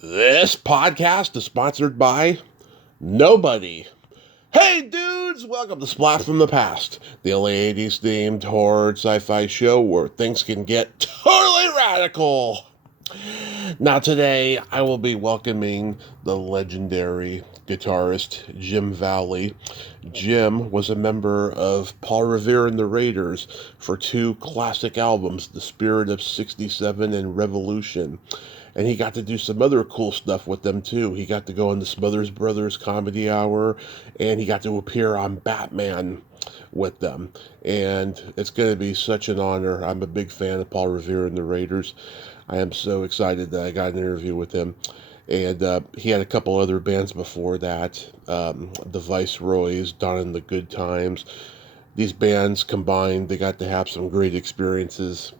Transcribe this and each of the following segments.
This podcast is sponsored by nobody. Hey dudes, welcome to Splat from the Past, the only 80s themed horror sci-fi show where things can get totally radical. Now today, I will be welcoming the legendary guitarist Jim Valley. Jim was a member of Paul Revere and the Raiders for two classic albums, The Spirit of 67 and Revolution. And he got to do some other cool stuff with them too. He got to go on the Smothers Brothers Comedy Hour, and he got to appear on Batman with them. And it's going to be such an honor. I'm a big fan of Paul Revere and the Raiders. I am so excited that I got an interview with him. And he had a couple other bands before that, the Viceroys, Don and the Goodtimes. These bands combined, they got to have some great experiences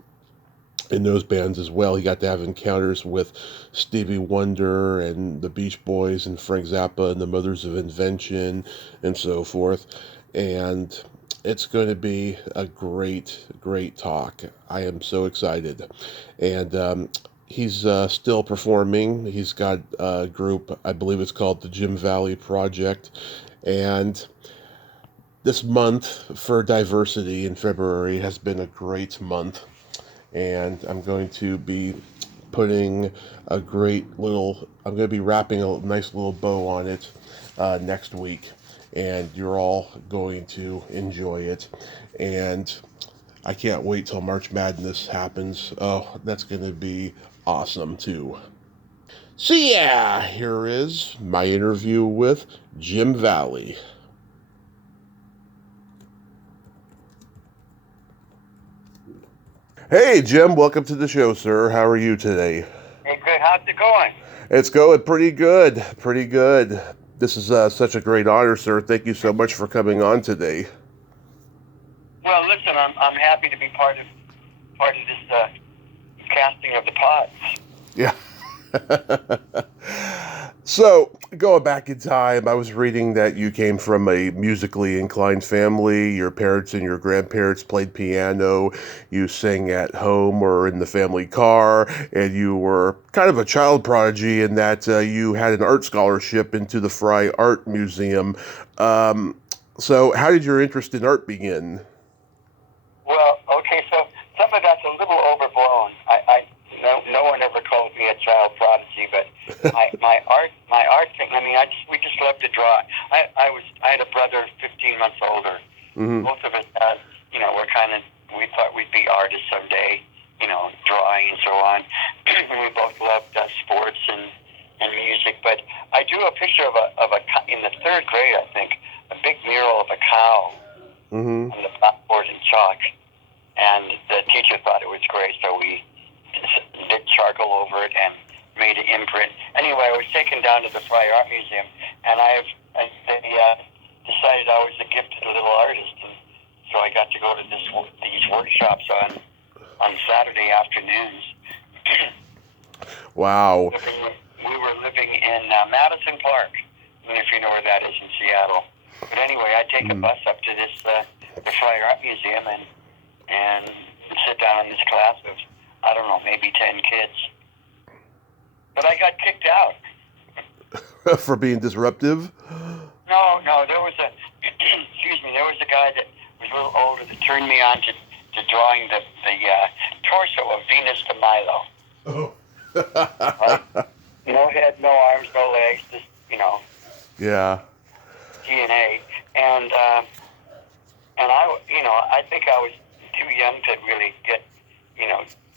in those bands as well. He got to have encounters with Stevie Wonder and the Beach Boys and Frank Zappa and the Mothers of Invention and so forth. And it's going to be a great, great talk. I am so excited. And he's still performing. He's got a group, I believe it's called the Jim Valley Project. And this month for diversity in February has been a great month. And I'm going to be putting I'm going to be wrapping a nice little bow on it next week. And you're all going to enjoy it. And I can't wait till March Madness happens. Oh, that's going to be awesome too. So yeah, here is my interview with Jim Valley. Hey Jim, welcome to the show, sir. How are you today? Hey, good. How's it going? It's going pretty good, pretty good. This is such a great honor, sir. Thank you so much for coming on today. Well, listen, I'm happy to be part of this casting of the pods. Yeah. So, going back in time, I was reading that you came from a musically inclined family. Your parents and your grandparents played piano. You sang at home or in the family car, and you were kind of a child prodigy in that you had an art scholarship into the Fry Art Museum. So, how did your interest in art begin? Well, okay, so some of that's a little overblown. No one ever called me a child prodigy, but my art thing. I mean, we just love to draw. I had a brother 15 months older. Mm-hmm. Both of us, we thought we'd be artists someday, drawing and so on. And we both loved sports and music. But I drew a picture of a in the third grade, I think, a big mural of a cow Mm-hmm. on the blackboard in chalk, and the teacher thought it was great, so we did charcoal over it and made an imprint. Anyway, I was taken down to the Fry Art Museum, and they decided I was a gifted little artist, and so I got to go to these workshops on Saturday afternoons. Wow. We were living in Madison Park, if you know where that is in Seattle. But anyway, I take a bus up to the Fry Art Museum and sit down in this class of, I don't know, maybe 10 kids. But I got kicked out. For being disruptive? No, there was there was a guy that was a little older that turned me on to drawing the torso of Venus de Milo. Oh. Right? No head, no arms, no legs, just, Yeah. DNA. And I think I was too young to really get,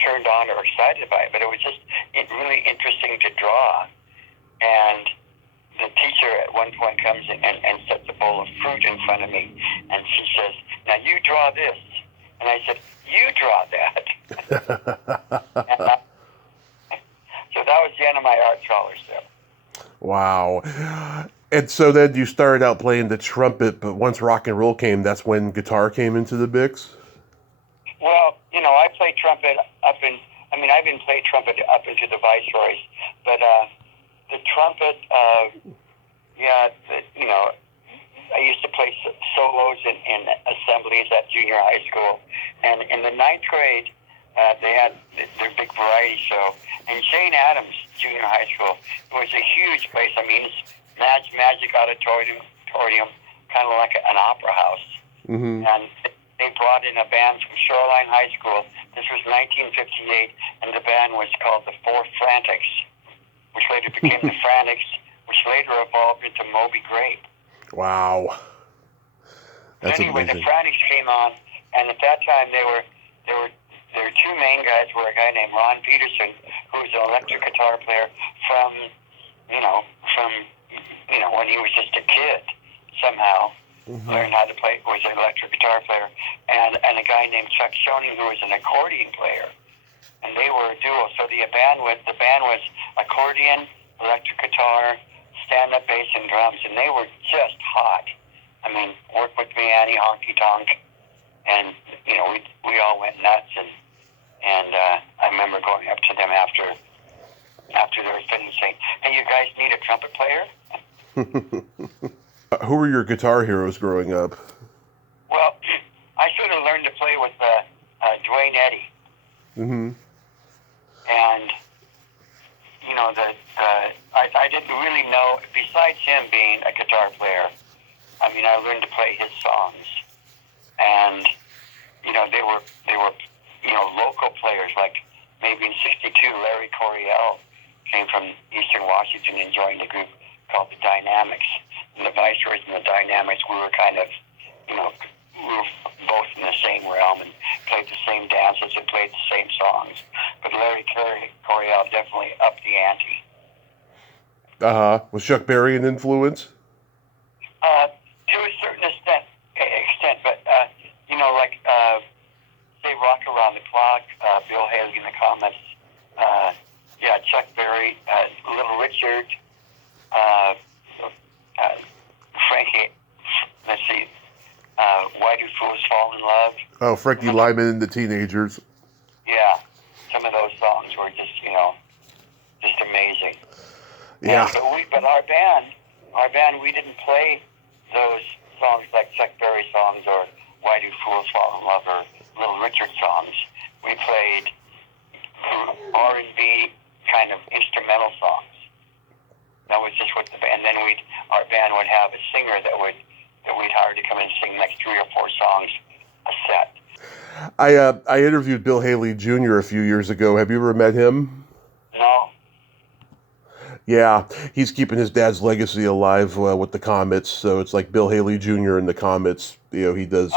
turned on or excited by it, but it was just really interesting to draw. And the teacher at one point comes in and sets a bowl of fruit in front of me, and she says, "Now you draw this." And I said, "You draw that." So that was the end of my art scholarship. Wow. And so then you started out playing the trumpet, but once rock and roll came, that's when guitar came into the mix? Well, I played trumpet I've been playing trumpet up into the Viceroys, but the trumpet, I used to play solos in assemblies at junior high school, and in the ninth grade, they had their big variety show, and Jane Addams Junior High School School. It was a huge place. I mean, it's Magic Auditorium, kind of like an opera house. Mm-hmm. And they brought in a band from Shoreline High School. This was 1958, and the band was called the Four Frantics, which later became the Frantics, which later evolved into Moby Grape. Wow. That's anyway, amazing. the Frantics came on, and at that time there were two main guys. Were a guy named Ron Peterson, who was an electric guitar player from when he was just a kid. Somehow learned how to play. Was an electric guitar player, and a guy named Chuck Schoening, who was an accordion player. And they were a duo. So the band was accordion, electric guitar, stand-up bass, and drums, and they were just hot. I mean, Work With Me, Annie, Honky Tonk, and we all went nuts. And I remember going up to them after they were finished saying, "Hey, you guys need a trumpet player?" Who were your guitar heroes growing up? Well, I sort of learned to play with Dwayne Eddy. Mm-hmm. And I didn't really know. Besides him being a guitar player, I mean, I learned to play his songs, and they were local players. Like maybe in '62, Larry Coryell came from Eastern Washington and joined a group called the Dynamics. And the Viceroys and the Dynamics, we were kind of, we were both in the same realm and played the same dances and played the same songs. But Larry Coryell definitely upped the ante. Was Chuck Berry an influence? To a certain extent, but say Rock Around the Clock, Bill Haley in the Comets, Chuck Berry, Little Richard, Frankie, let's see, Why Do Fools Fall in Love? Oh, Frankie Lyman and the Teenagers. Yeah, some of those songs were just amazing. Yeah. But our band, we didn't play those songs like Chuck Berry songs or Why Do Fools Fall in Love or Little Richard songs. We played R&B kind of instrumental songs. That was just what the band. Then our band would have a singer that we'd hire to come in and sing like 3 or 4 songs a set. I interviewed Bill Haley Jr. a few years ago. Have you ever met him? No. Yeah, he's keeping his dad's legacy alive with the Comets. So it's like Bill Haley Jr. and the Comets. He does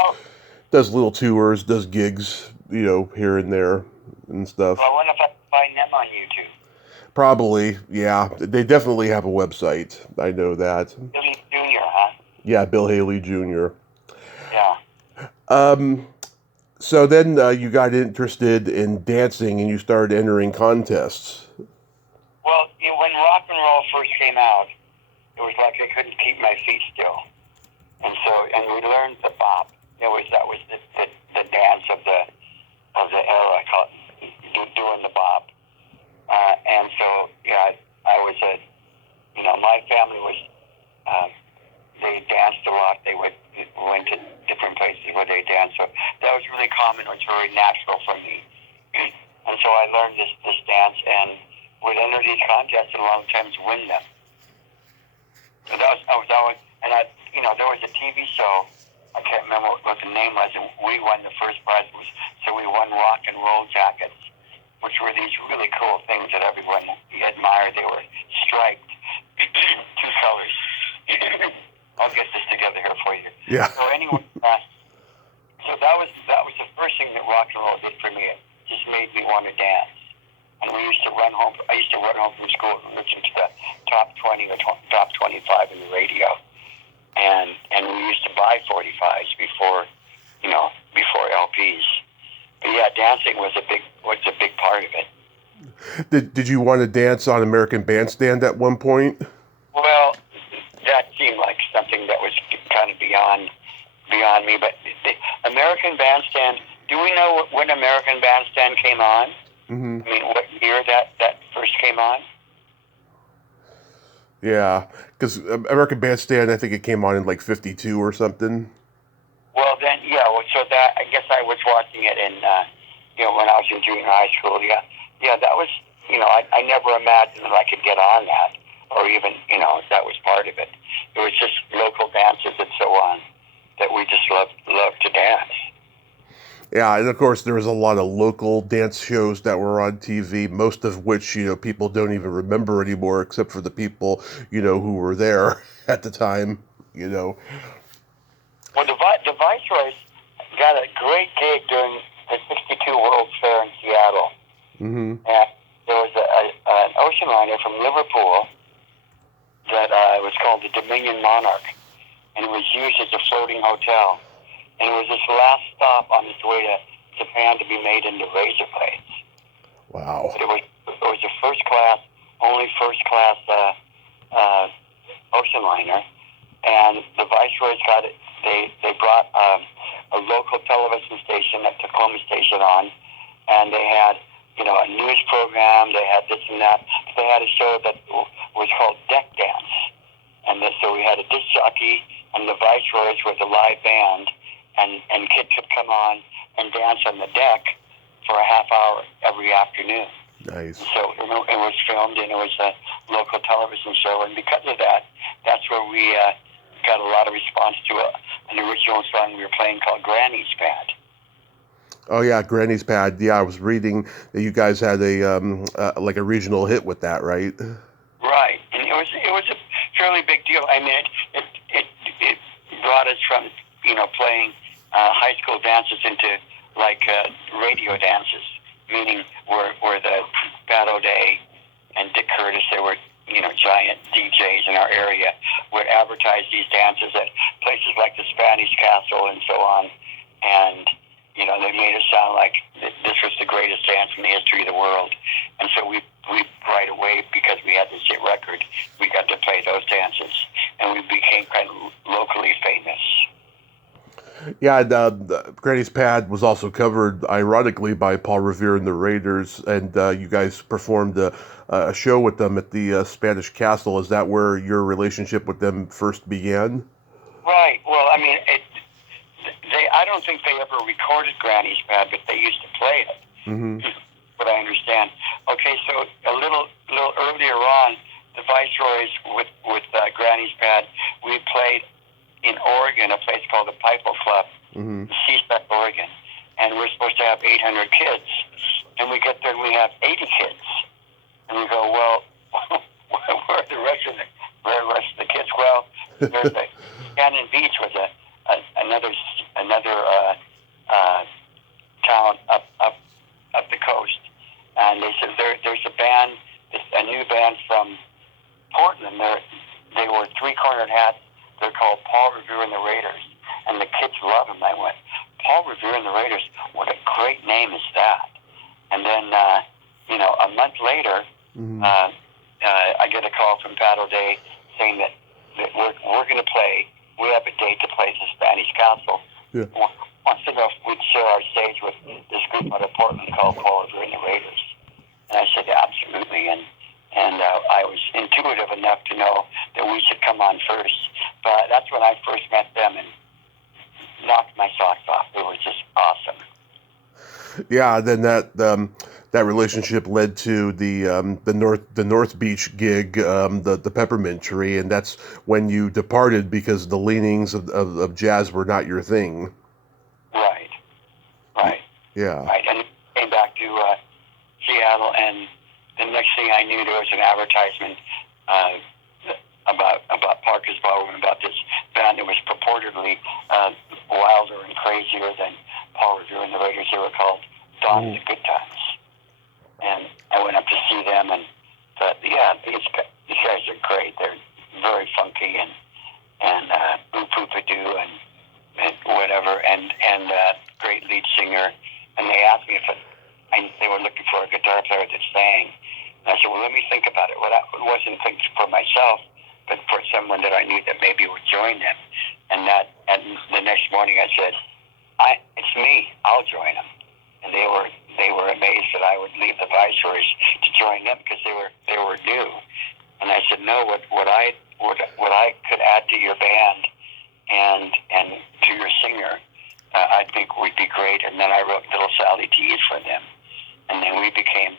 little tours, does gigs, here and there and stuff. Well, I wonder if I can find them on YouTube. Probably, yeah. They definitely have a website. I know that. Billy Jr., huh? Yeah, Bill Haley Jr. Yeah. So then you got interested in dancing and you started entering contests. Well, when rock and roll first came out, it was like I couldn't keep my feet still, and we learned the bop. That was the dance of the era, called doing the bop. And so I was my family was they danced a lot. They went to different places where they danced. So that was really common. It was very natural for me. And so I learned this dance and would enter these contests and a lot of times win them. So I was always, and there was a TV show, I can't remember what the name was, and we won the first prize. So we won rock and roll jackets, which were these really cool things that everyone admired. They were striped, 2 colors. I'll get this together here for you. Yeah. So anyway, so that was the first thing that rock and roll did for me. It just made me want to dance. And we used to run home. I used to run home from school and listen to the top 20 or top 25 in the radio. And we used to buy 45s before LPs. But yeah, dancing was a big part of it. Did you want to dance on American Bandstand at one point? Well, that seemed like something that was kind of beyond me. But the American Bandstand. Do we know when American Bandstand came on? Mm-hmm. I mean, what year that first came on? Yeah, because American Bandstand, I think it came on in like 52 or something. Well, then, so that, I guess I was watching it in, when I was in junior high school. Yeah, that was I never imagined that I could get on that, or even, that was part of it. It was just local dances and so on that we just loved to dance. Yeah, and of course there was a lot of local dance shows that were on TV, most of which, people don't even remember anymore, except for the people, who were there at the time, Well, the Viceroys got a great gig during the 62 World's Fair in Seattle. Mm-hmm. And there was an ocean liner from Liverpool that was called the Dominion Monarch, and it was used as a floating hotel. And it was its last stop on its way to Japan to be made into razor blades. Wow. But it was a only first class ocean liner, and the Viceroys got it. They brought a local television station, a Tacoma station, on, and they had a news program. They had this and that. They had a show that was called Deck Dance, and so we had a disc jockey and the Viceroys with a live band. And kids would come on and dance on the deck for a half hour every afternoon. Nice. So it was filmed, and it was a local television show. And because of that, that's where we got a lot of response to an original song we were playing called Granny's Pad. Oh yeah, Granny's Pad. Yeah, I was reading that you guys had a regional hit with that, right? Right, and it was a fairly big deal. I mean, it brought us from playing high school dances into radio dances, meaning where the Pat O'Day and Dick Curtis, they were giant DJs in our area, would advertise these dances at places like the Spanish Castle and so on, and they made it sound like this was the greatest dance in the history of the world. And so we right away, because we had this hit record, we got to play those dances, and we became kind of locally famous. Yeah, the Granny's Pad was also covered, ironically, by Paul Revere and the Raiders, and you guys performed a show with them at the Spanish Castle. Is that where your relationship with them first began? Right. Well, I mean, I don't think they ever recorded Granny's Pad, but they used to play it. Mm-hmm. What I understand. Okay, so a little earlier on, the Viceroys with Granny's Pad, we played in Oregon, a place called the Piper Club, mm-hmm. Seaside, Oregon, and we're supposed to have 800 kids, and we get there and we have 80 kids, and we go, well, where are the rest of the kids? Well, there's Cannon Beach was another town up the coast, and they said there's a new band from Portland. They were three-cornered hats. They're called Paul Revere and the Raiders, and the kids love them. I went, Paul Revere and the Raiders, what a great name is that? And then, a month later, mm-hmm. I get a call from Pat O'Day saying that we're going to play. We have a date to play at the Spanish Castle. Yeah. Wants to know if we'd share our stage with this group out of Portland called Paul Revere and the Raiders. And I said, absolutely. And I was intuitive enough to know that we should come on first. But that's when I first met them and knocked my socks off. It was just awesome. Yeah, then that relationship led to the North Beach gig, the Peppermint Tree, and that's when you departed because the leanings of jazz were not your thing. Right. Yeah. Right, and came back to Seattle, and the next thing I knew, there was an advertisement about Parker's Ballroom, about this band that was purportedly wilder and crazier than Paul Revere and the Raiders. They were called Dawn of the Goodtimes. And I went up to see them, and thought, yeah, these guys are great. They're very funky and boop-boop-a-doo and whatever, and great lead singer. And they asked me if they were looking for a guitar player that sang. And I said, well, let me think about it. Well, I wasn't thinking for myself, but for someone that I knew that maybe would join them. And the next morning I said, it's me. I'll join them. And they were amazed that I would leave the Viceroys to join them because they were new. And I said, no, what I could add to your band and to your singer, I think would be great. And then I wrote Little Sally Tees for them. And then we became,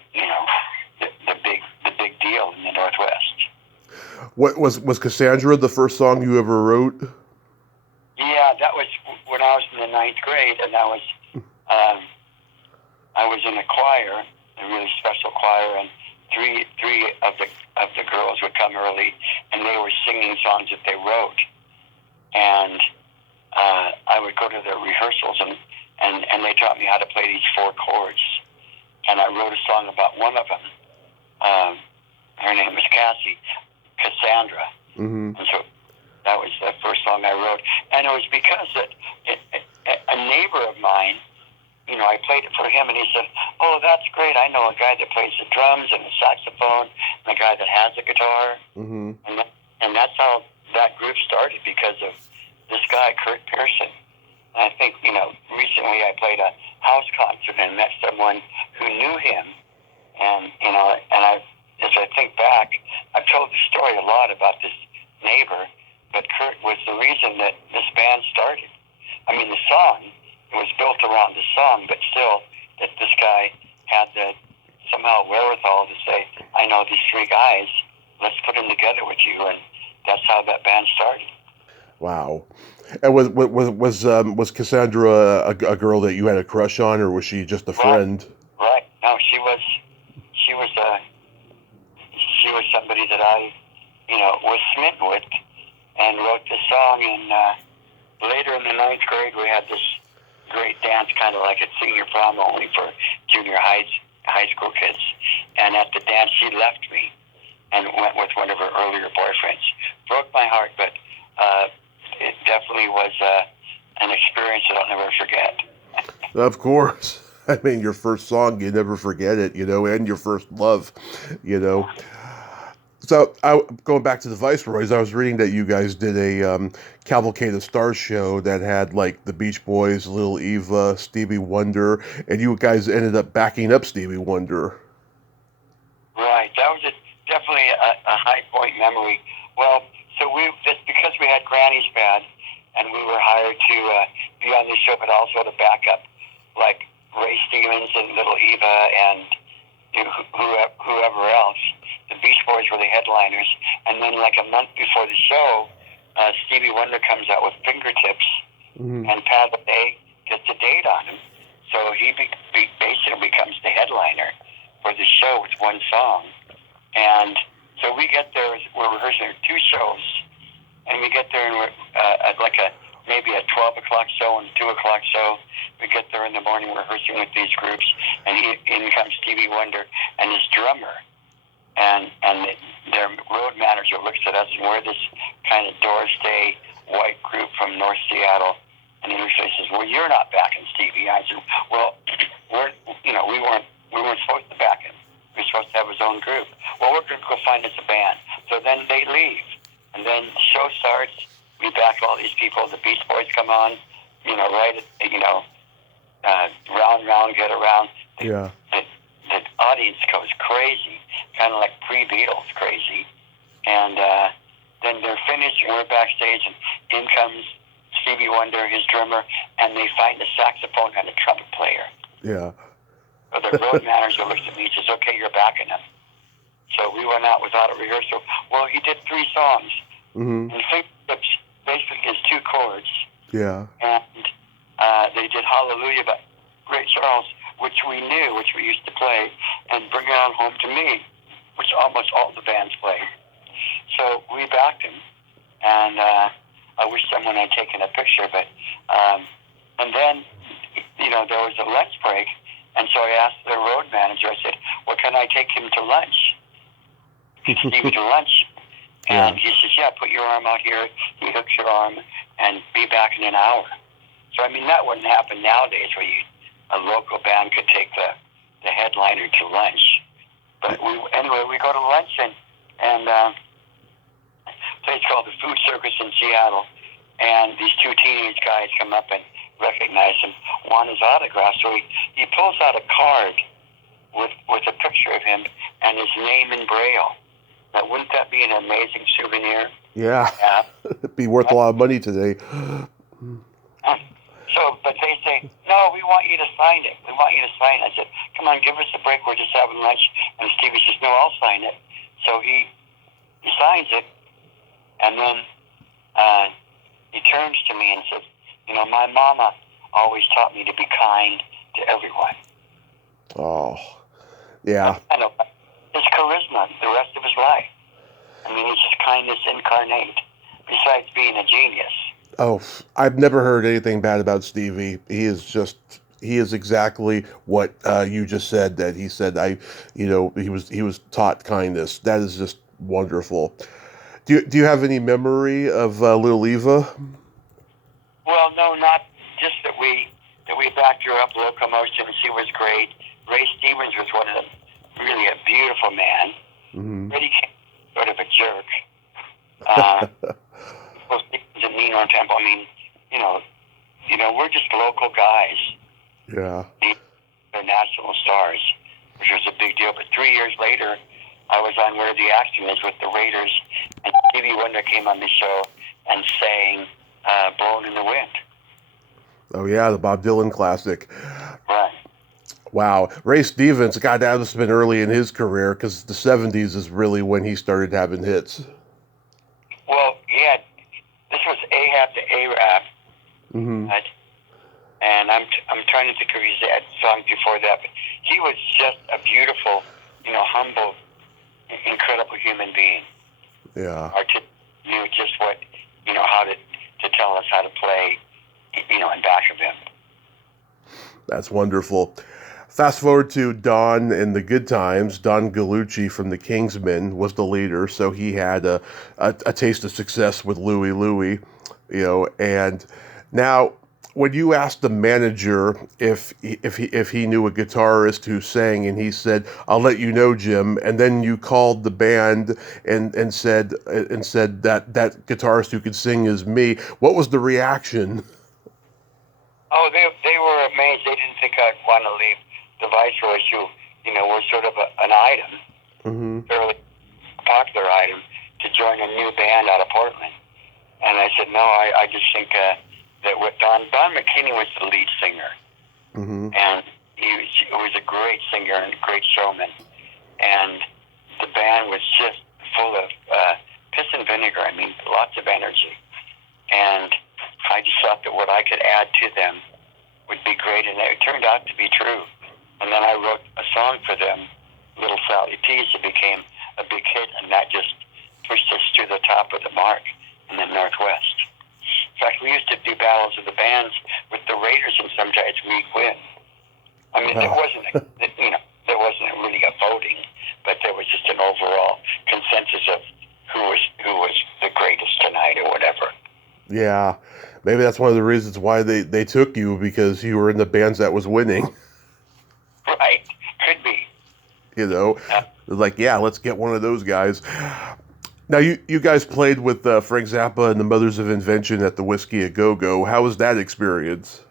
the big deal in the Northwest. What was Cassandra the first song you ever wrote? Yeah, that was when I was in the 9th grade, and I was in a choir, a really special choir, and three of the girls would come early, and they were singing songs that they wrote, and I would go to their rehearsals, and they taught me how to play these 4 chords, and I wrote a song about one of them. Her name was Cassandra, Mm-hmm. and so that was the first song I wrote, and it was because a neighbor of mine, I played it for him, and he said, "Oh, that's great. I know a guy that plays the drums and the saxophone, and a guy that has a guitar." Mm-hmm. And that's how that group started, because of this guy, Kurt Pearson. And I think, recently I played a house concert and met someone who knew him, and as I think back, I've told the story a lot about this neighbor, but Kurt was the reason that this band started. I mean, the song, it was built around the song, but still, that this guy had the somehow wherewithal to say, "I know these 3 guys, let's put them together with you," and that's how that band started. Wow. And was Cassandra a girl that you had a crush on, or was she just a friend? Right. No, she was somebody that I, was smitten with, and wrote this song. And later in the 9th grade, we had this great dance, kind of like at senior prom, only for junior high school kids. And at the dance, she left me and went with one of her earlier boyfriends. Broke my heart, but it definitely was an experience that I'll never forget. Of course. I mean, your first song, you never forget it, and your first love, So, going back to the Viceroys, I was reading that you guys did a Cavalcade of Stars show that had, like, the Beach Boys, Little Eva, Stevie Wonder, and you guys ended up backing up Stevie Wonder. Right. That was definitely a high point memory. Well, so just because we had Granny's band, and we were hired to be on the show, but also to back up, like, Ray Stevens and Little Eva and whoever else. The Beach Boys were the headliners, and then like a month before the show, Stevie Wonder comes out with Fingertips, Mm-hmm. and Pat LaBelle gets a date on him, so he basically becomes the headliner for the show with one song. And so we get there, we're rehearsing 2 shows, and we get there and we're at like maybe a 12 o'clock show and 2 o'clock show. We get there in the morning rehearsing with these groups, and in comes Stevie Wonder and his drummer. And their road manager looks at us, and we're this kind of Doris Day white group from North Seattle. And he looks at us and says, "Well, you're not backing Stevie." I said, "Well, we weren't supposed to back him. We were supposed to have his own group. Well, we're going to go find us a band." So then they leave. And then the show starts. We back all these people. The Beach Boys come on, right at, round, get around. Yeah. The audience goes crazy, kind of like pre-Beatles crazy. And then they're finished, and we're backstage, and in comes Stevie Wonder, his drummer, and they find a saxophone and a trumpet player. Yeah. So the road manager looks at me and says, "Okay, you're backing him." So we went out without a rehearsal. Well, he did 3 songs. Mm-hmm. And Fingertips basically is 2 chords. Yeah. And they did Hallelujah by Great Charles, which we knew, which we used to play, and Bring It On Home to Me, which almost all the bands played. So we backed him, and I wish someone had taken a picture, but and then, there was a lunch break, and so I asked the road manager, I said, "Well, can I take him to lunch?" Stevie to lunch. And he says, "Yeah, put your arm out here." He hooks your arm, and be back in an hour. So, I mean, that wouldn't happen nowadays where a local band could take the headliner to lunch. But anyway, we go to lunch, and a place called the Food Circus in Seattle. And these 2 teenage guys come up and recognize him, want his autograph. So he pulls out a card with a picture of him and his name in Braille. Now, wouldn't that be an amazing souvenir? Yeah. It'd be worth a lot of money today. So, but they say, "No, no, we want you to sign it. We want you to sign it. I said, come on, give us a break. We're just having lunch. And Stevie says, no, I'll sign it. So he signs it, and then he turns to me and says, my mama always taught me to be kind to everyone. Oh, yeah. I know. His charisma the rest of his life. I mean, it's just kindness incarnate, besides being a genius. Oh, I've never heard anything bad about Stevie. He is exactly what you just said, that he said. He was taught kindness. That is just wonderful. Do you have any memory of little Eva? Well, no, not just that we backed her up locomotion. She was great. Ray Stevens was really a beautiful man. Mm-hmm. Really sort of a jerk. Well, Stevens and Nino and Temple. I mean, we're just local guys. Yeah. They're national stars, which was a big deal. But 3 years later, I was on Where the Action Is with the Raiders, and Stevie Wonder came on the show and sang Blowing in the Wind. Oh, yeah, the Bob Dylan classic. Right. Wow. Ray Stevens, God, that must have been early in his career, because the 70s is really when he started having hits. Well, this was Ahab to Arab. Mm-hmm. Right? And I'm trying to think of his song before that, but he was just a beautiful, humble, incredible human being. Yeah. Knew just what, how to tell us how to play, in back of him. That's wonderful. Fast forward to Don and the Goodtimes. Don Gallucci from the Kingsmen was the leader, so he had a taste of success with Louie Louie, and now when you asked the manager if he knew a guitarist who sang, and he said, "I'll let you know, Jim," and then you called the band and said that guitarist who could sing is me, what was the reaction? Oh, they were amazed. They didn't think I'd want to leave the Viceroys, who were sort of an item, Mm-hmm. fairly popular item, to join a new band out of Portland. And I said, no, I just think that what Don McKinney was the lead singer, Mm-hmm. and he was a great singer and a great showman, and the band was just full of piss and vinegar. I mean, lots of energy, and I just thought that what I could add to them would be great, and it turned out to be true. And then I wrote a song for them, Little Sally Peas. It became a big hit, and that just pushed us to the top of the mark in the Northwest. In fact, we used to do battles of the bands with the Raiders, and sometimes we'd win. I mean, there wasn't really a voting, but there was just an overall consensus of who was the greatest tonight or whatever. Yeah, maybe that's one of the reasons why they took you, because you were in the bands that was winning. Right, could be. Like, yeah, let's get one of those guys. Now, you guys played with Frank Zappa and the Mothers of Invention at the Whiskey A Go-Go. How was that experience?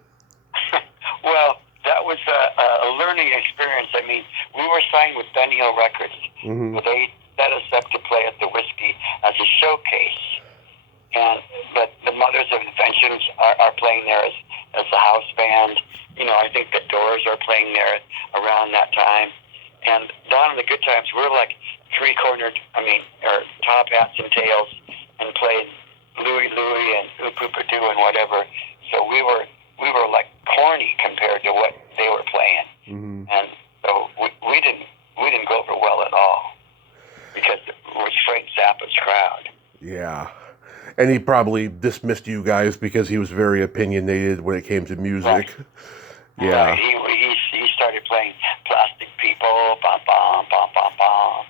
Well, that was a learning experience. I mean, we were signed with Benny Hill Records. Mm-hmm. So they set us up to play at the Whiskey as a showcase. But the Mothers of Inventions are playing there as a house band. I think the Doors are playing there around that time. And Don and the Goodtimes, we're like or top hats and tails, and played Louie Louie and Oop Oop Doo and whatever. So we were like corny compared to what they were playing. Mm-hmm. And so we didn't go over well at all, because it was Frank Zappa's crowd. Yeah. And he probably dismissed you guys because he was very opinionated when it came to music. Right. Yeah. Right. He started playing Plastic People, bum bum bum bum bum.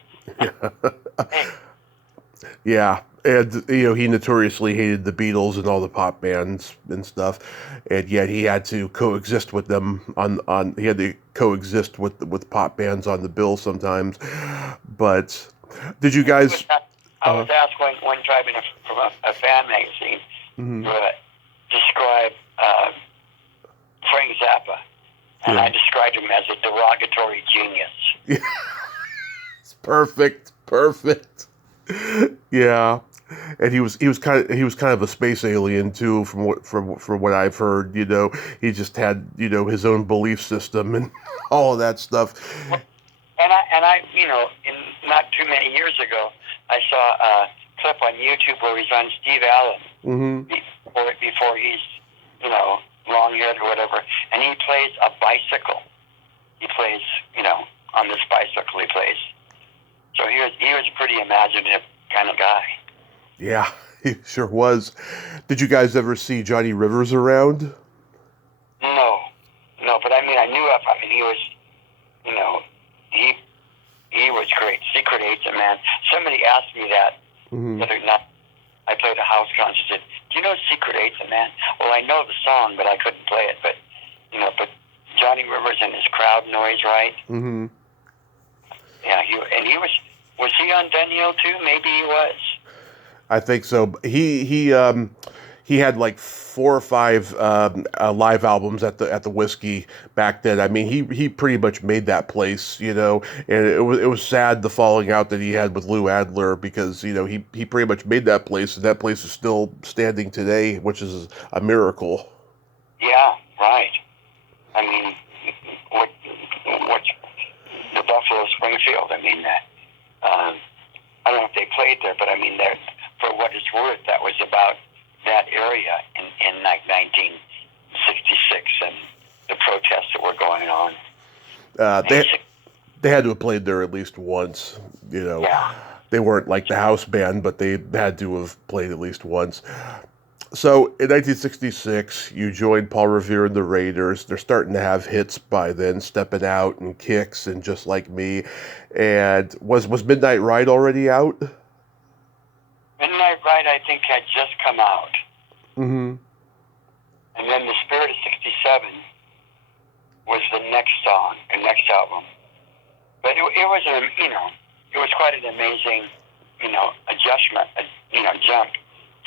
Yeah. And, he notoriously hated the Beatles and all the pop bands and stuff. And yet he had to coexist with them he had to coexist with pop bands on the bill sometimes. But did you guys... I was asked one time from a fan magazine Mm-hmm. to describe Frank Zappa, and I described him as a derogatory genius. Yeah. It's perfect. Yeah. And he was kind of a space alien too, from what I've heard. He just had his own belief system and all of that stuff. And I, in not too many years ago, I saw a clip on YouTube where he's on Steve Allen before he's, long haired or whatever, and he plays a bicycle. He plays, on this bicycle he plays. So he was a pretty imaginative kind of guy. Yeah, he sure was. Did you guys ever see Johnny Rivers around? No, but I knew of him. He was, he was great. Secret Agent, man. Somebody asked me that the other night. I played a house concert. Said, "Do you know Secret Agent, man?" Well, I know the song, but I couldn't play it. But Johnny Rivers and his crowd noise, right? Mm-hmm. Yeah, he was he on Daniel too? Maybe he was. I think so. He had like 4 or 5 live albums at the Whiskey back then. I mean, he pretty much made that place, and it was sad the falling out that he had with Lou Adler, because he pretty much made that place, and that place is still standing today, which is a miracle. Yeah, right. I mean, what's the Buffalo Springfield? I mean, I don't know if they played there, but I mean, for what it's worth, that was about that area in like 1966 and the protests that were going on. They had to have played there at least once. Yeah. They weren't like the house band, but they had to have played at least once. So in 1966, you joined Paul Revere and the Raiders. They're starting to have hits by then, Steppin' Out and Kicks and Just Like Me. And was Midnight Ride already out? Midnight Ride, I think, had just come out. Mm-hmm. And then The Spirit of 67 was the next song, the next album. But it was quite an amazing, adjustment, jump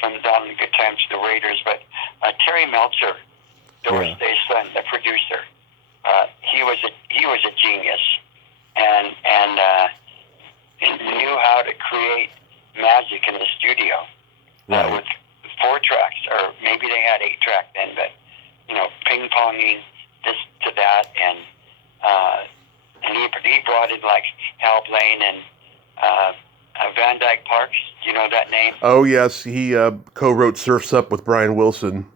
from down in Goodtimes to the Raiders. But Terry Meltzer, Doris Day's son, the producer, he was a genius, and he knew how to create magic in the studio with 4 tracks, or maybe they had 8 track then, but ping-ponging this to that, and he brought in like Hal Blaine and Van Dyke Parks. Do you know that name? Oh yes, he co-wrote Surf's Up with Brian Wilson.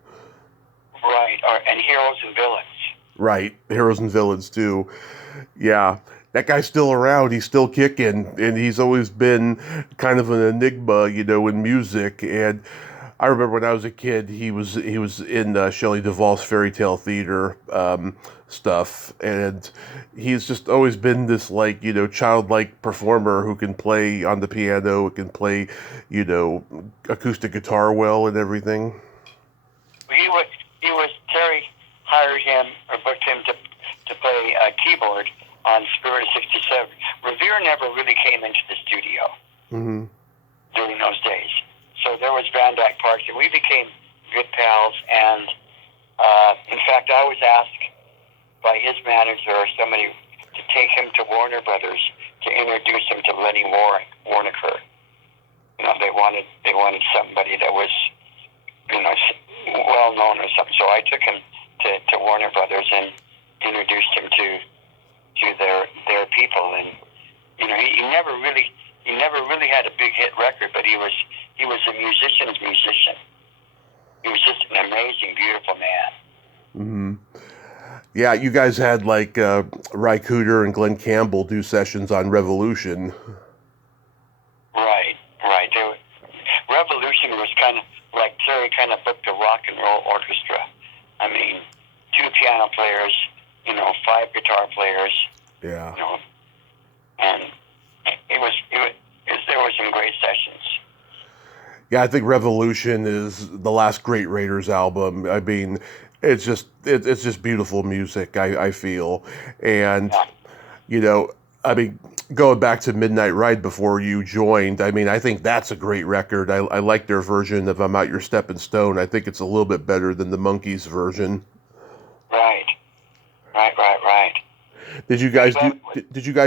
Right, and Heroes and Villains. Right, Heroes and Villains too. Yeah. That guy's still around. He's still kicking, and he's always been kind of an enigma, in music. And I remember when I was a kid, he was in Shelley Duvall's Fairy Tale Theater stuff, and he's just always been this childlike performer who can play on the piano, who can play, acoustic guitar well and everything. Terry hired him or booked him to play keyboard on Spirit of 67. Revere never really came into the studio during those days. So there was Van Dyke Parks, and we became good pals. And in fact, I was asked by his manager or somebody to take him to Warner Brothers to introduce him to Lenny Waronker. They wanted somebody that was well known or something. So I took him to Warner Brothers and introduced him to their people, and he never really had a big hit record, but he was a musician's musician. He was just an amazing, beautiful man. Yeah, you guys had Ry Cooder and Glenn Campbell do sessions on Revolution. Right. Revolution was kind of like Terry kind of booked a rock and roll orchestra. I mean, 2 piano players, 5 guitar players. Yeah. And there were some great sessions. Yeah, I think Revolution is the last great Raiders album. I mean, it's just beautiful music, I feel. And I mean, going back to Midnight Ride before you joined, I mean, I think that's a great record. I like their version of I'm Out Your Stepping Stone. I think it's a little bit better than the Monkees version. Right. Did you guys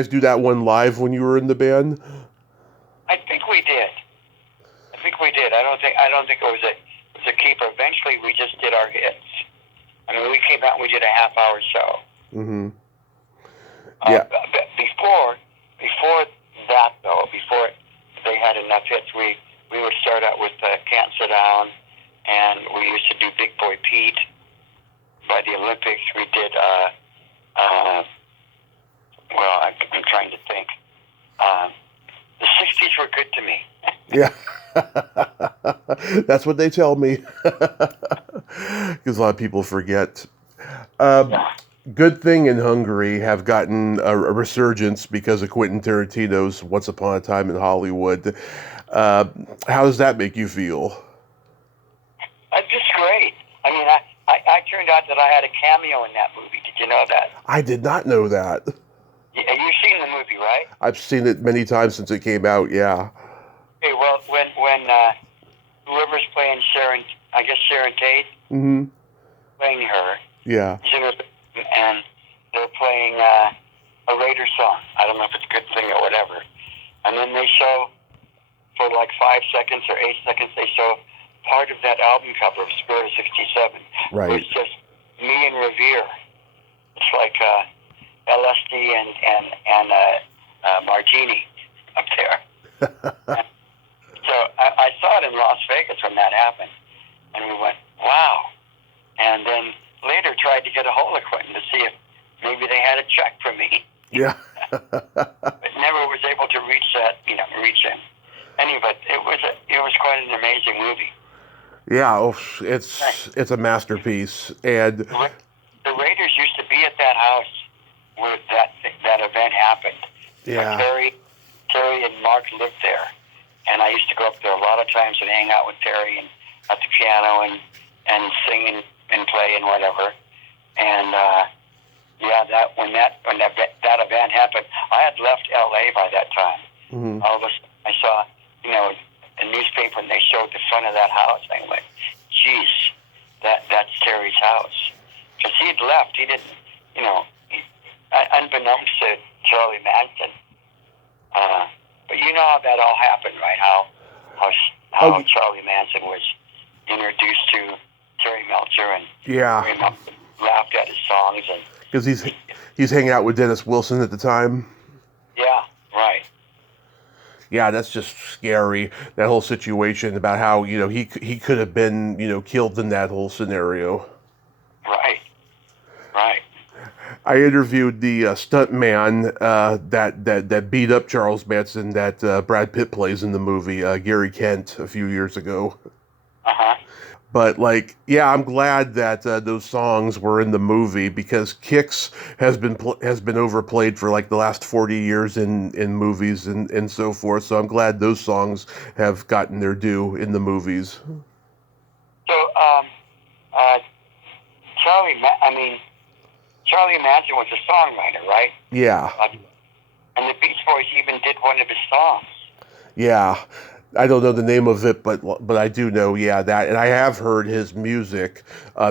do that one live when you were in the band? I think we did. think we did. I don't think it was a keeper. Eventually, we just did our hits. I mean, we came out and we did a half-hour show. Mm-hmm. Yeah. Before that, though, before they had enough hits, we would start out with Can't Sit Down, and we used to do Big Boy Pete. By the Olympics, we did, I'm trying to think. The 60s were good to me. Yeah. That's what they tell me. Because a lot of people forget. Good Thing and Hungry have gotten a resurgence because of Quentin Tarantino's Once Upon a Time in Hollywood. How does that make you feel? Just great. I mean, I turned out that I had a cameo in that movie. Did you know that? I did not know that. Yeah, you've seen the movie, right? I've seen it many times since it came out, yeah. Okay, well, when whoever's playing Sharon Tate, Mm-hmm. playing her, Yeah. and they're playing a Raider song. I don't know if it's a good thing or whatever. And then they show, for like 5 seconds or 8 seconds, they show part of that album cover of Spirit of 67. Right. It's just me and Revere. It's like LSD and Martini up there. So I saw it in Las Vegas when that happened. And we went, wow. And then later tried to get a hold of Quentin to see if maybe they had a check for me. Yeah. But never was able to reach him. Anyway, it was quite an amazing movie. Yeah, it's a masterpiece. And the Raiders used to be at that house where that event happened. yeah. Terry and Mark lived there, and I used to go up there a lot of times and hang out with Terry and at the piano and sing and play and whatever. And when that event happened, I had left L.A. by that time. Mm-hmm. All of a sudden, I saw a newspaper and they showed the front of that house. I went, geez, that's Terry's house. Because he had left. He didn't, unbeknownst to Charlie Manson. But you know how that all happened, right? How Charlie Manson was introduced to Terry Melcher, and Terry Melcher laughed at his songs. Because he's hanging out with Dennis Wilson at the time. Yeah, right. Yeah, that's just scary. That whole situation about how he could have been killed in that whole scenario. Right. I interviewed the stunt man that beat up Charles Manson that Brad Pitt plays in the movie, Gary Kent, a few years ago. Uh-huh. But I'm glad that those songs were in the movie because Kicks has been overplayed for like the last 40 years in movies and so forth. So I'm glad those songs have gotten their due in the movies. So Charlie Manson was a songwriter, right? Yeah. And the Beach Boys even did one of his songs. Yeah. I don't know the name of it, but I do know, that, and I have heard his music.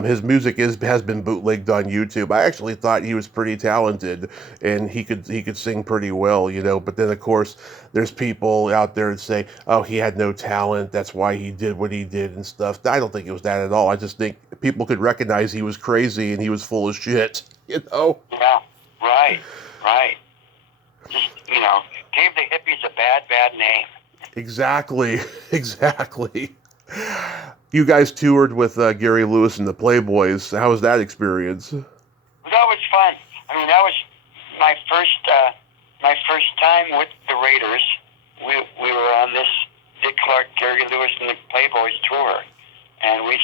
His music has been bootlegged on YouTube. I actually thought he was pretty talented, and he could sing pretty well, But then, of course, there's people out there that say, "Oh, he had no talent. That's why he did what he did and stuff." I don't think it was that at all. I just think people could recognize he was crazy and he was full of shit, Yeah, right. Just gave the hippies a bad name. Exactly. You guys toured with Gary Lewis and the Playboys. How was that experience? That was fun. I mean, that was my first time with the Raiders. We were on this Dick Clark, Gary Lewis and the Playboys tour, and we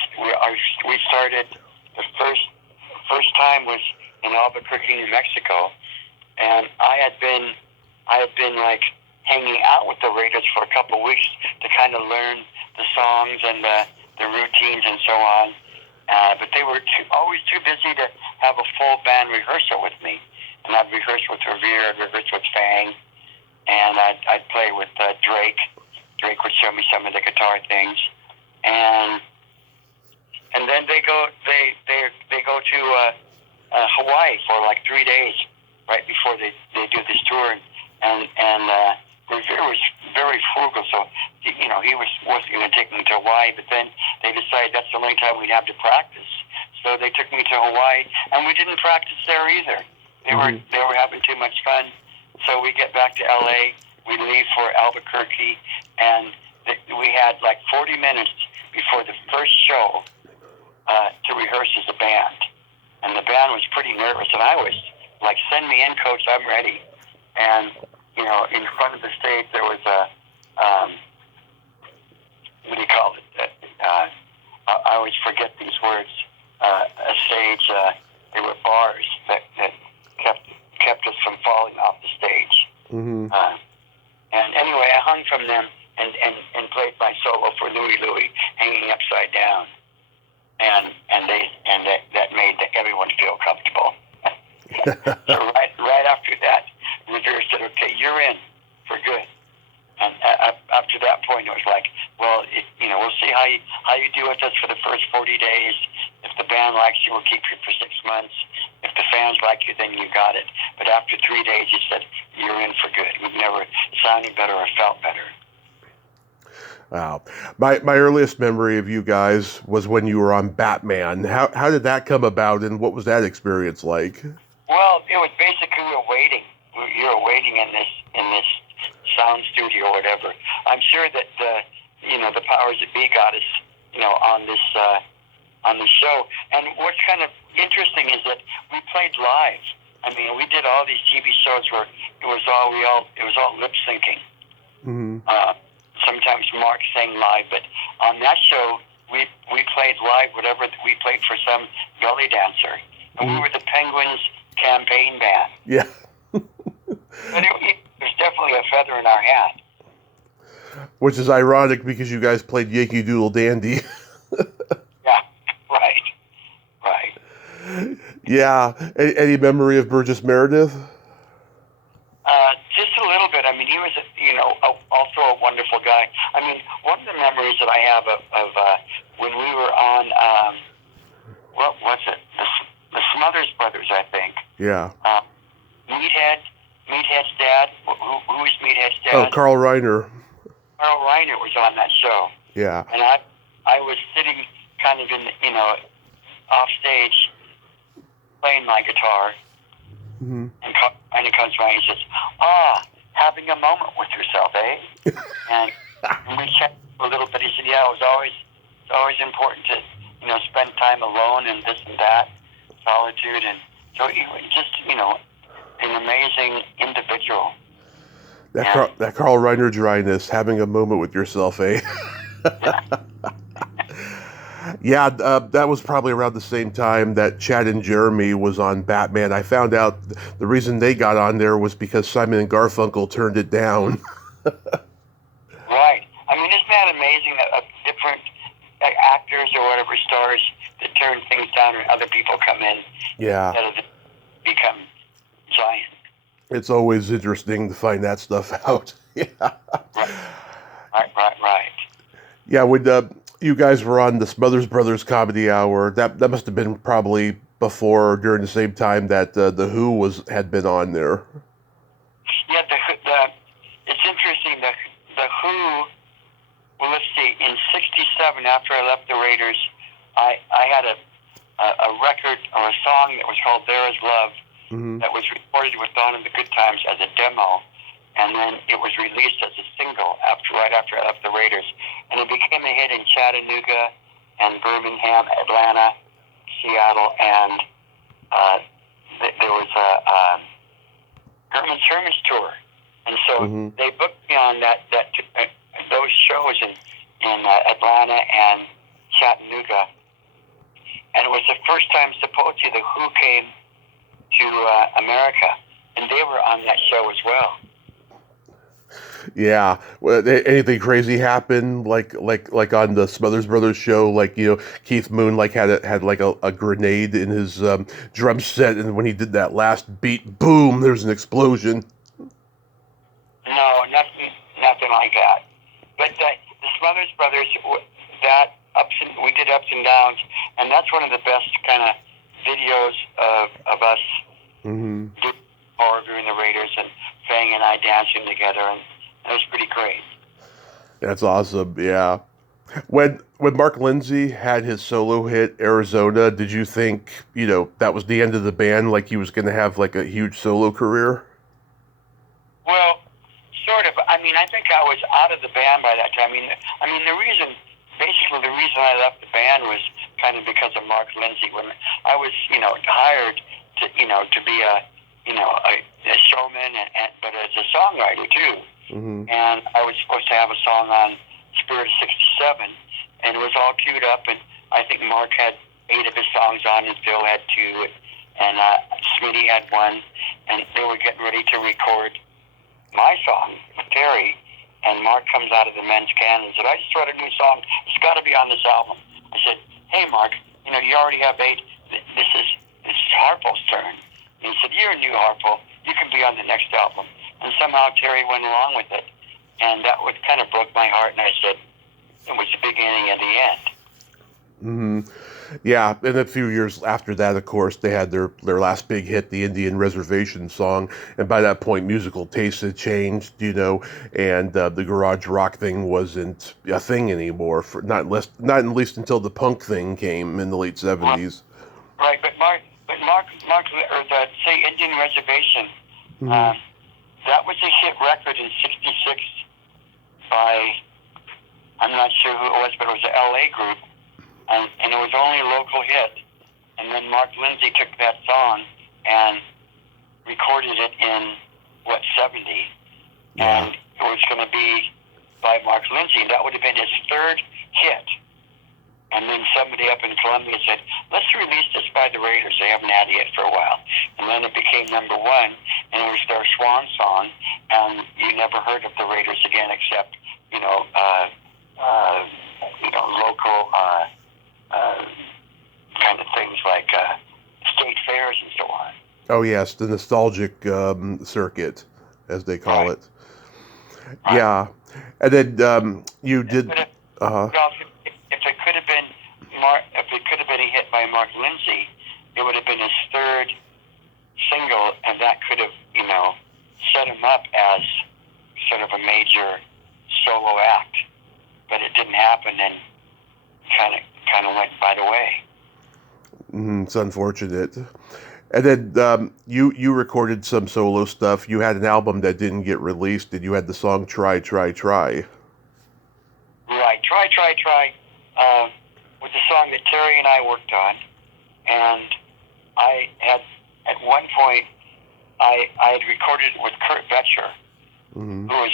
started. The first time was in Albuquerque, New Mexico, and I had been like hanging out with the Raiders for a couple of weeks to kind of learn the songs and the routines and so on. But they were always too busy to have a full band rehearsal with me. And I'd rehearse with Revere, I'd rehearse with Fang, and I'd play with Drake. Drake would show me some of the guitar things, and then they go to Hawaii for like 3 days right before they do this tour, and Revere was very frugal, so he he wasn't going to take me to Hawaii, but then they decided that's the only time we'd have to practice. So they took me to Hawaii, and we didn't practice there either. They were having too much fun. So we get back to L.A., we leave for Albuquerque, and we had like 40 minutes before the first show to rehearse as a band. And the band was pretty nervous, and I was like, send me in, coach, I'm ready. And, in front of the stage there was a, what do you call it? I always forget these words. A stage, there were bars that kept us from falling off the stage. Mm-hmm. And anyway, I hung from them and played my solo for Louie Louie, hanging upside down. And that made everyone feel comfortable. So right after that, Revere said, "Okay, you're in for good." And up to that point, it was like, well, we'll see how you do with us for the first 40 days. If the band likes you, we'll keep you for 6 months. If the fans like you, then you got it. But after 3 days, he said, you're in for good. We've never sounded better or felt better. Wow. My earliest memory of you guys was when you were on Batman. How did that come about, and what was that experience like? Well, it was basically we were waiting. You were waiting in this sound studio or whatever. I'm sure that the powers that be got us on this show. And what's kind of interesting is that we played live. I mean, we did all these TV shows where it was all lip syncing. Mm-hmm. Sometimes Mark sang live, but on that show we played live whatever we played for some belly dancer, and we were the Penguins campaign band. Yeah. But there's definitely a feather in our hat. Which is ironic because you guys played Yankee Doodle Dandy. Yeah, right. Yeah. Any memory of Burgess Meredith? Just a little bit. I mean, he was, also a wonderful guy. I mean, one of the memories that I have of when we were on, what was it? The Smothers Brothers, I think. Yeah. Meathead's dad. Who was Meathead's dad? Oh, Carl Reiner. Carl Reiner was on that show. Yeah. And I was sitting kind of in, off stage, playing my guitar. Mm-hmm. And Reiner comes by and he says, having a moment with yourself, eh? and we chatted a little bit. He said, yeah, it's always important to, spend time alone and this and that, solitude. And so he was just, an amazing individual. That Carl Reiner dryness, having a moment with yourself, eh? Yeah. Yeah, that was probably around the same time that Chad and Jeremy was on Batman. I found out the reason they got on there was because Simon and Garfunkel turned it down. Right. I mean, isn't that amazing that different actors or whatever stars that turn things down and other people come in Yeah. instead of become giant? It's always interesting to find that stuff out. Yeah. Right. Yeah, when you guys were on the Smothers Brothers Comedy Hour, that must have been probably before or during the same time that the Who had been on there. Yeah, it's interesting. The Who. Well, let's see. In '67, after I left the Raiders, I had a record or a song that was called "There Is Love" that was recorded with Dawn and the Goodtimes as a demo. And then it was released as a single right after I left the Raiders. And it became a hit in Chattanooga and Birmingham, Atlanta, Seattle, and there was a Herman's Hermits tour. And so they booked me on those shows in Atlanta and Chattanooga. And it was the first time supposedly the Who came to America. And they were on that show as well. Yeah. Well, anything crazy happen like on the Smothers Brothers show? Like, Keith Moon had like a grenade in his drum set, and when he did that last beat, boom! There's an explosion. No, nothing like that. But the Smothers Brothers, we did ups and downs, and that's one of the best kind of videos of us during the Raiders and Fang and I dancing together, and it was pretty great. That's awesome. Yeah. When Mark Lindsay had his solo hit Arizona, did you think, that was the end of the band, like he was going to have like a huge solo career? Well, sort of. I mean, I think I was out of the band by that time. I mean, basically, the reason I left the band was kind of because of Mark Lindsay. When I was, hired to be a showman, but as a songwriter too. Mm-hmm. And I was supposed to have a song on Spirit of '67, and it was all queued up. And I think Mark had 8 of his songs on, and Phil had 2, and Smitty had 1, and they were getting ready to record my song, Terry, and Mark comes out of the men's can and said, "I just wrote a new song. It's got to be on this album." I said, "Hey, Mark, you already have 8. This is Harpo's turn." And he said, "You're a new Harpo. You can be on the next album." And somehow Terry went along with it, and that would kind of broke my heart. And I said, it was the beginning of the end. Mm-hmm. Yeah, and a few years after that, of course, they had their last big hit, the Indian Reservation song, and by that point, musical tastes had changed, and the garage rock thing wasn't a thing anymore. For not at least until the punk thing came in the late '70s. Right, but Mark, or the say Indian Reservation, Mm-hmm. that was a hit record in '66 by, I'm not sure who it was, but it was an LA group. And it was only a local hit. And then Mark Lindsay took that song and recorded it in, 70? Yeah. And it was going to be by Mark Lindsay. That would have been his 3rd hit. And then somebody up in Columbia said, "Let's release this by the Raiders. They haven't had it for a while." And then it became number 1, and it was their swan song. And you never heard of the Raiders again except, local kind of things like state fairs and so on. Oh yes, the nostalgic circuit, as they call Right. it. Yeah, and then you did. Well, if it could have been a hit by Mark Lindsay, it would have been his 3rd single, and that could have, set him up as sort of a major solo act. But it didn't happen, and kind of went by the way. It's unfortunate. And then you recorded some solo stuff. You had an album that didn't get released, and you had the song "Try, Try, Try." Right, try. Was a song that Terry and I worked on, and I had at one point I had recorded it with Kurt Vetcher, Mm-hmm. who was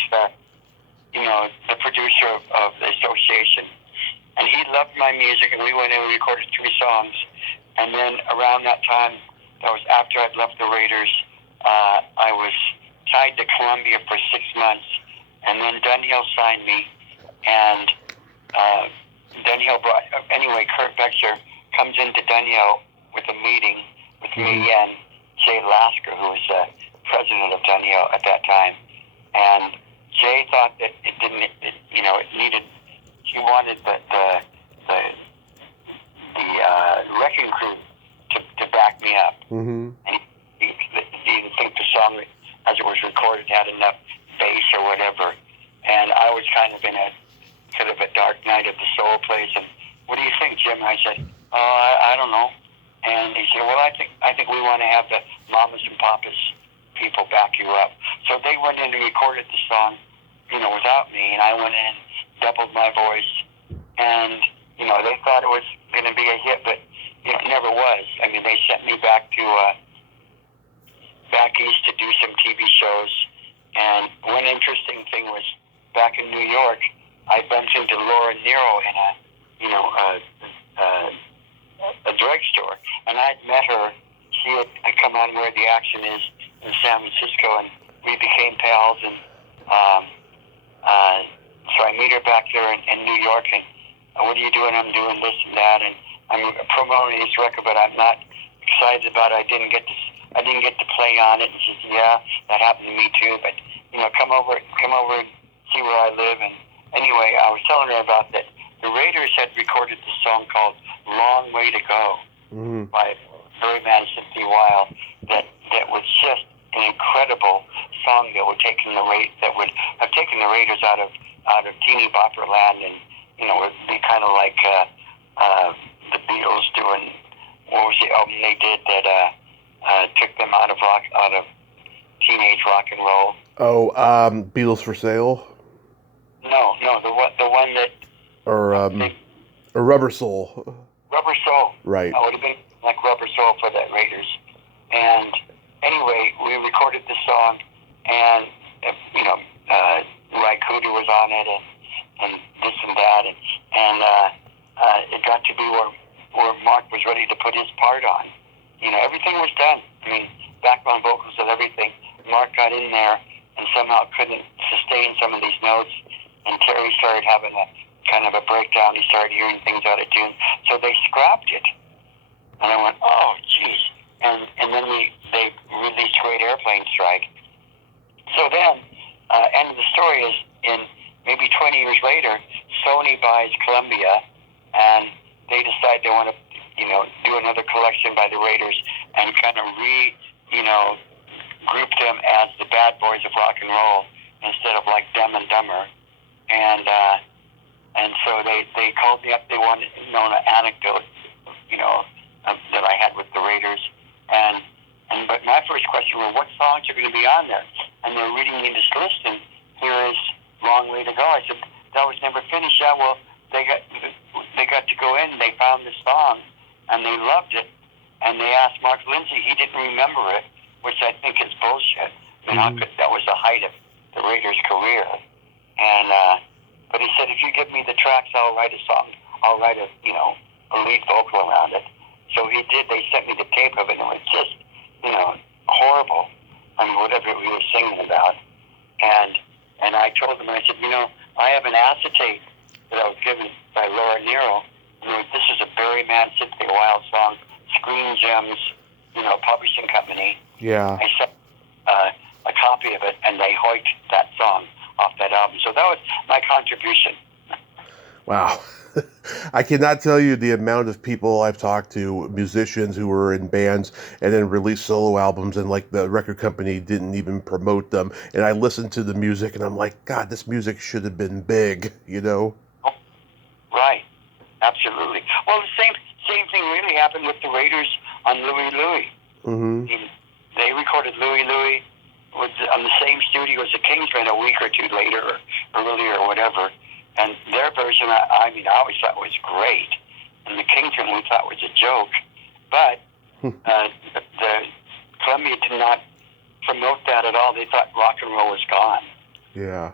the producer of the association, and he loved my music, and we went in and recorded 3 songs, and then around that time, that was after I'd left the Raiders, I was tied to Columbia for 6 months, and then Dunhill signed me, and Dunhill Kurt Vetcher comes into Dunhill with a meeting with me and Jay Lasker, who was the president of Dunhill at that time, and Jay thought that he wanted the wrecking crew to back me up. Mm-hmm. And he didn't think the song, as it was recorded, had enough bass or whatever. And I was kind of in a sort of a dark night of the soul place. And what do you think, Jim? I said, I don't know. And he said, well, I think we want to have the mamas and papas people back you up. So they went in and recorded the song, without me, and I went in, doubled my voice, and they thought it was going to be a hit, but it never was. I mean, they sent me back east to do some TV shows, and one interesting thing was back in New York, I bumped into Laura Nero in a drugstore, and I'd met her. She had come on Where the Action Is in San Francisco, and we became pals, and so I meet her back there in New York, and what are you doing? I'm doing this and that, and I'm promoting this record, but I'm not excited about it. I didn't get to play on it. And she said, yeah, that happened to me too, but come over and see where I live. And anyway, I was telling her about that. The Raiders had recorded this song called "Long Way to Go" by Barry Madison P. Weil that was just an incredible song that would have taken the Raiders out of teeny bopper land, and it would be kind of like the Beatles doing, what was the album they did that took them out of teenage rock and roll? Oh, Beatles for Sale? No, the one that Or Rubber Soul. Rubber Soul. Right. It would have been like Rubber Soul for the Raiders. And anyway, we recorded the song, and Ry Cooder was on it, and this and that, and it got to be where Mark was ready to put his part on. Everything was done. I mean, background vocals and everything. Mark got in there and somehow couldn't sustain some of these notes, and Terry started having a kind of a breakdown. He started hearing things out of tune, so they scrapped it. And I went, oh, geez. And then they released Great Airplane Strike. So then, end of the story is, in maybe 20 years later, Sony buys Columbia, and they decide they want to, do another collection by the Raiders and kind of group them as the bad boys of rock and roll instead of like Dumb and Dumber. And so they called me up. They wanted to know an anecdote, that I had with the Raiders. But my first question was, what songs are going to be on there? And they're reading me this list, and here is Long Way to Go. I said, that was never finished. Yeah, well, they got to go in. They found the song, and they loved it. And they asked Mark Lindsay. He didn't remember it, which I think is bullshit. I mean, that was the height of the Raiders' career. But he said, if you give me the tracks, I'll write a song. I'll write a lead vocal around it. So he did. They sent me the tape of it, and it was just, horrible. I mean, whatever we were singing about. And I told him, I said, I have an acetate that I was given by Laura Nero. This is a Barry Mann Cynthia Wild song, Screen Gems, publishing company. Yeah. I sent a copy of it, and they hoiked that song off that album. So that was my contribution. Wow. I cannot tell you the amount of people I've talked to, musicians who were in bands and then released solo albums, and like the record company didn't even promote them. And I listened to the music and I'm like, God, this music should have been big, Right. Absolutely. Well, the same thing really happened with the Raiders on Louie Louie. Mm-hmm. They recorded Louie Louie on the same studio as the Kingsmen a week or two later, or earlier, or whatever. And their version, I always thought was great. And the Kingsmen we thought was a joke. But the Columbia did not promote that at all. They thought rock and roll was gone. Yeah.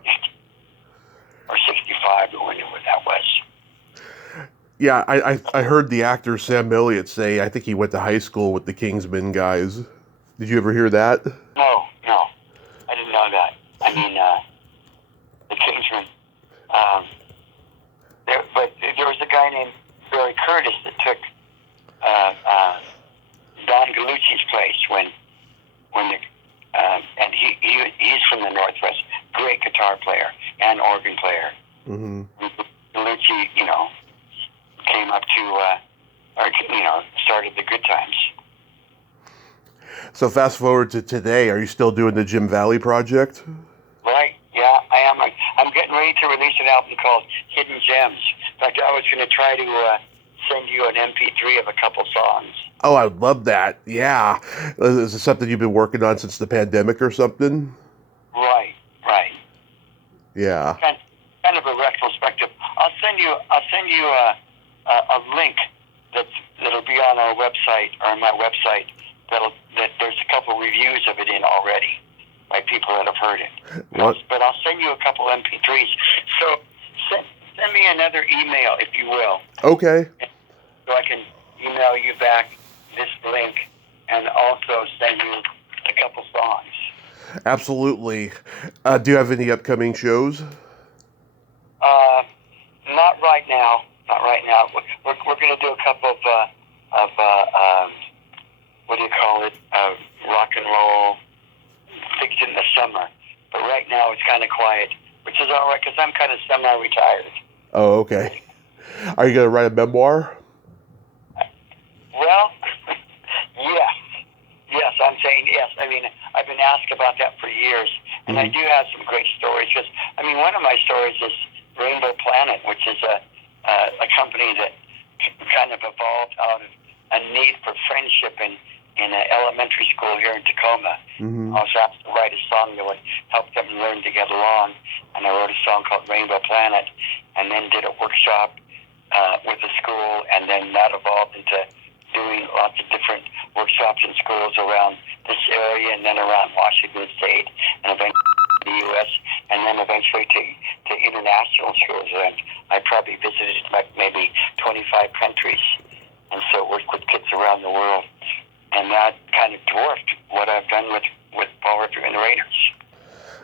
Or 65, or whenever that was. Yeah, I heard the actor Sam Elliott say, I think he went to high school with the Kingsmen guys. Did you ever hear that? No. I didn't know that. I mean, the Kingsmen. But there was a guy named Barry Curtis that took Don Gallucci's place when and he's from the Northwest, great guitar player and organ player. Mm-hmm. Gallucci, came up to started the Goodtimes. So fast forward to today, are you still doing the Jim Valley project? Right, yeah, I am. I'm getting ready to release an album called Hidden Gems. In fact, I was going to try to send you an MP3 of a couple songs. Oh, I would love that. Yeah. Is this something you've been working on since the pandemic or something? Right. Yeah. Kind of a retrospective. I'll send you a link that'll be on our website, or on my website, that there's a couple reviews of it in already by people that have heard it. But I'll send you a couple MP3s. So send me another email, if you will. Okay. So I can email you back this link and also send you a couple songs. Absolutely. Do you have any upcoming shows? Not right now. We're going to do a couple of what do you call it? Rock and roll things in the summer. But right now it's kind of quiet, which is all right because I'm kind of semi-retired. Oh, okay. Are you going to write a memoir? Well, yes, I'm saying yes. I mean, I've been asked about that for years, and I do have some great stories. Because I mean, one of my stories is Rainbow Planet, which is a company that kind of evolved out of a need for friendship in an elementary school here in Tacoma. I was asked to write a song that would help them learn to get along, and I wrote a song called Rainbow Planet, and then did a workshop with the school, and then that evolved into doing lots of different workshops in schools around this area, and then around Washington State, and eventually the U.S., and then eventually to international schools. And I probably visited like maybe 25 countries, and so worked with kids around the world. And that kind of dwarfed what I've done with Paul Revere and the Raiders.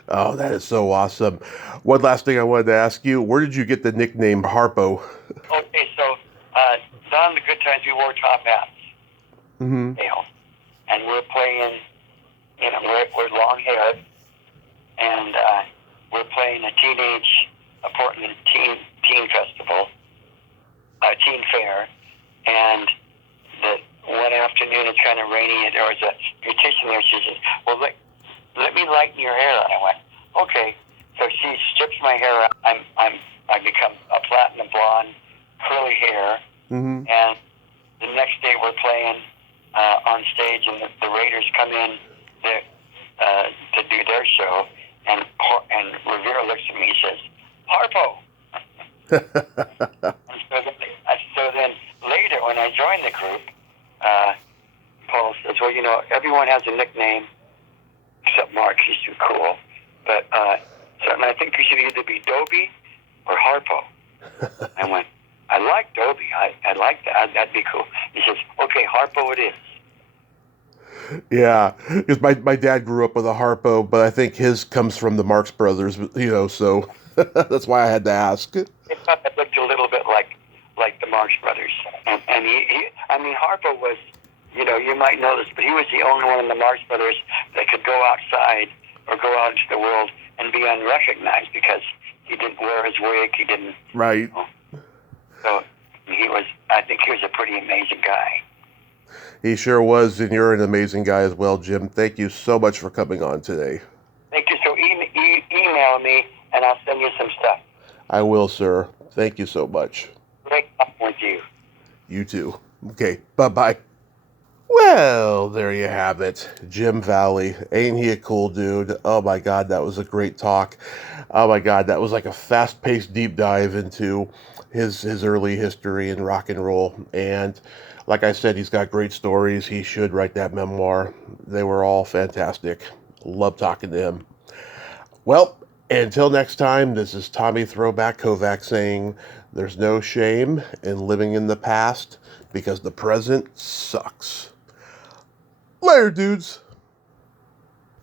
Oh, that is so awesome. One last thing I wanted to ask you, where did you get the nickname Harpo? Okay, so on the Goodtimes we wore top hats. You know, and we're playing, you know, we're long haired, and we're playing a Portland teen festival, teen fair, and one afternoon it's kind of rainy, and there was a beautician there. She says, "Well, let me lighten your hair." And I went, "Okay." So she strips my hair out. I become a platinum blonde, curly hair, and the next day we're playing on stage, and the Raiders come in to do their show, and Revere looks at me and says, "Harpo." And so then later, when I joined the group, Paul says, "Well, you know, everyone has a nickname except Mark. He's too cool. But so I think you should either be Dobie or Harpo." I went, "I like Dobie. I like that. That'd be cool." He says, "Okay, Harpo it is." Yeah, because my dad grew up with a Harpo, but I think his comes from the Marx Brothers, you know, so that's why I had to ask. It looked a little bit like the Marx Brothers. And he I mean, Harpo was, you know, you might know this, but he was the only one in the Marx Brothers that could go outside or go out into the world and be unrecognized because he didn't wear his wig, he didn't. Right. You know, so I think he was a pretty amazing guy. He sure was, and you're an amazing guy as well, Jim. Thank you so much for coming on today. Thank you. So email me, and I'll send you some stuff. I will, sir. Thank you so much. Great talking with you. You too. Okay, bye-bye. Well, there you have it. Jim Valley. Ain't he a cool dude? Oh my God, that was a great talk. Oh my God, that was like a fast-paced deep dive into his early history in rock and roll. And like I said, he's got great stories. He should write that memoir. They were all fantastic. Love talking to him. Well, until next time, this is Tommy Throwback Kovac saying there's no shame in living in the past because the present sucks. Later, dudes.